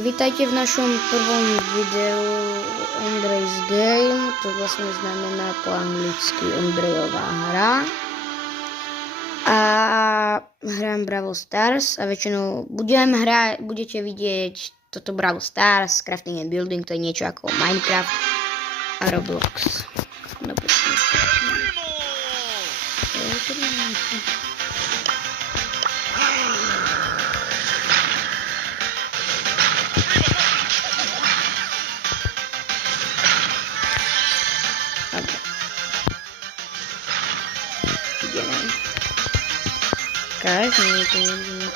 Vítajte v našom prvom videu Ondrej's Game. To vlastne znamená po anglicky Ondrejová hra. A hrám Brawl Stars a väčšinou budete vidieť toto Brawl Stars, Crafting and Building, to je niečo ako Minecraft a Roblox. Dobre. Každý to nejdem.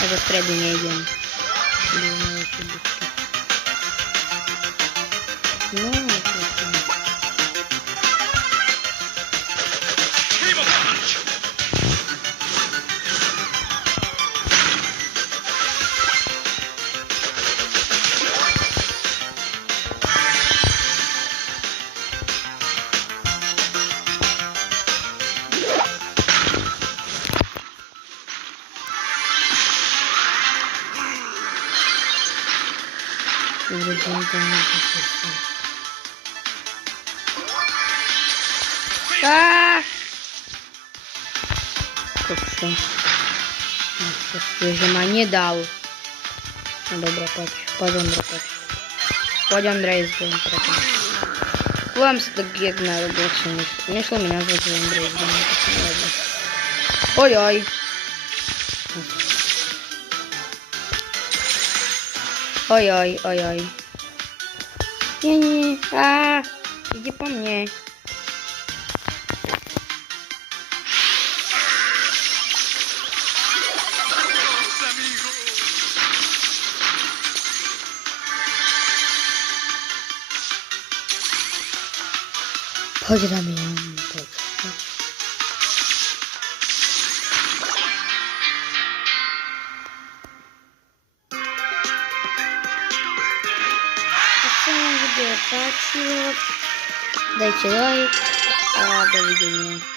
A do stredu nejdem. No, že ma nedal. No dobra, poď Ondra, poď. Poď Ondrej's Game, preto. Poviem si tak jak na Robloxe, nešlo mi nazvať, že Ondrej's Game, to si nevadí. Ojoj. Ojoj. Nie, ide po mne. Poď Damian, poď. Ak sa vám video páčilo, dajte like a dovidenia.